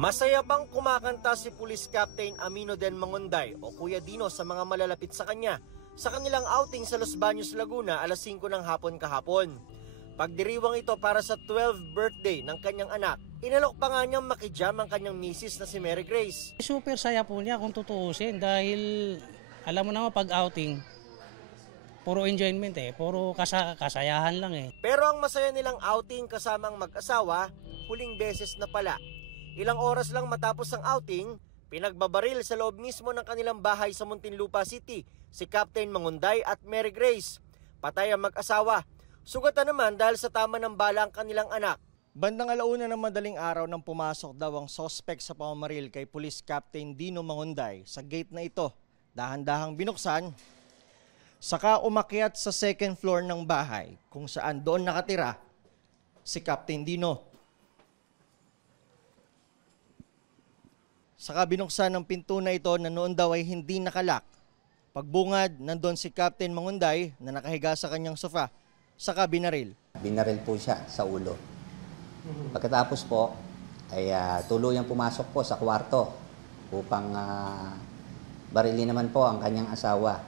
Masaya bang kumakanta si Police Captain Amino Den Mangonday o Kuya Dino sa mga malalapit sa kanya sa kanilang outing sa Los Baños, Laguna alas 5 ng hapon kahapon? Pagdiriwang ito para sa 12th birthday ng kanyang anak, inalok pa nga niyang makijam ang kanyang misis na si Mary Grace. Super saya po niya kung tutuusin dahil alam mo naman pag outing, puro enjoyment puro kasayahan lang Pero ang masaya nilang outing kasama ang mag-asawa, huling beses na pala. Ilang oras lang matapos ang outing, pinagbabaril sa loob mismo ng kanilang bahay sa Muntinlupa City si Captain Mangonday at Mary Grace. Patay ang mag-asawa. Sugatan naman dahil sa tama ng bala ang kanilang anak. Bandang 1:00 ng madaling araw nang pumasok daw ang suspect sa pamamaril kay Police Captain Dino Mangonday sa gate na ito. Dahan-dahang binuksan, saka umakyat sa second floor ng bahay kung saan doon nakatira si Captain Dino. Saka binuksan ng pinto na ito na noon daw ay hindi nakalak. Pagbungad, nandun si Captain Mangonday na nakahiga sa kanyang sofa, saka binaril. Binaril po siya sa ulo. Pagkatapos po, ay tuluyang pumasok po sa kwarto upang barilin naman po ang kanyang asawa,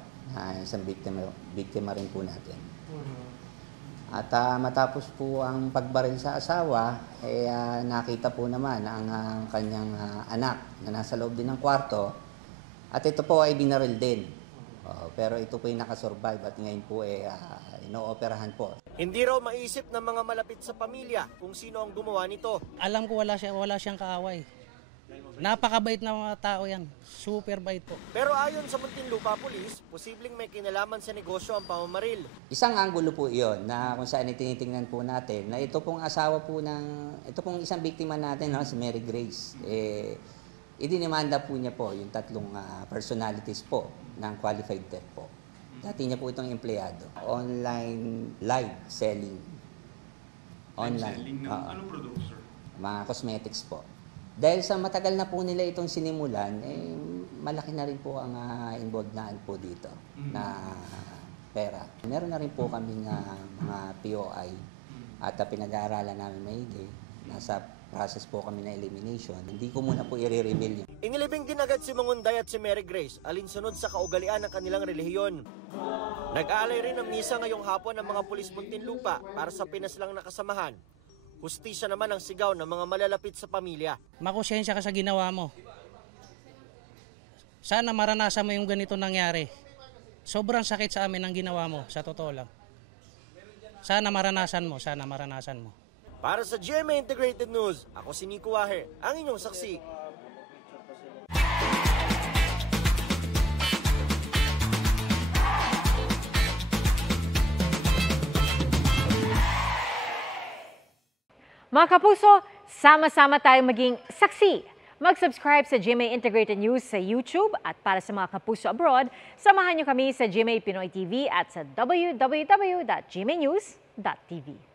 isang biktima rin po natin. At matapos po ang pagbaril sa asawa, nakita po naman ang kanyang anak na nasa loob din ng kwarto. At ito po ay binaril din. Pero ito po ay nakasurvive at ngayon po ay inooperahan po. Hindi raw maisip ng mga malapit sa pamilya kung sino ang gumawa nito. Alam ko wala siyang kaaway. Napakabait na mga tao yan. Super bait po. Pero ayon sa Muntinlupa Police, posibleng may kinalaman sa negosyo ang pamamaril. Isang anggulo po iyon na kung saan tinitingnan po natin na ito pong asawa po ito pong isang biktima natin, si Mary Grace. Idinimanda po niya po yung tatlong personalities po ng qualified theft po. Dati niya po itong empleyado. Online live selling. Online. Anong product, sir? Mga cosmetics po. Dahil sa matagal na po nila itong sinimulan, malaki na rin po ang involved na po dito na pera. Meron na rin po kaming mga POI at pinag-aaralan namin maigi. Nasa process po kami na elimination. Hindi ko muna po i-reveal yun. Inilibing din agad si Mangonday at si Mary Grace alinsunod sa kaugalian ng kanilang relihiyon. Nag-aalay rin ng misa ngayong hapon ng mga pulis Muntinlupa para sa pinaslang na kasamahan. Hustisya naman ang sigaw ng mga malalapit sa pamilya. Makonsensya ka sa ginawa mo. Sana maranasan mo yung ganito nangyari. Sobrang sakit sa amin ang ginawa mo, sa totoo lang. Sana maranasan mo. Para sa GMA Integrated News, ako si Nico Waher, ang inyong saksi. Mga kapuso, sama-sama tayong maging saksi. Mag-subscribe sa GMA Integrated News sa YouTube at para sa mga kapuso abroad, samahan niyo kami sa GMA Pinoy TV at sa www.gmanews.tv.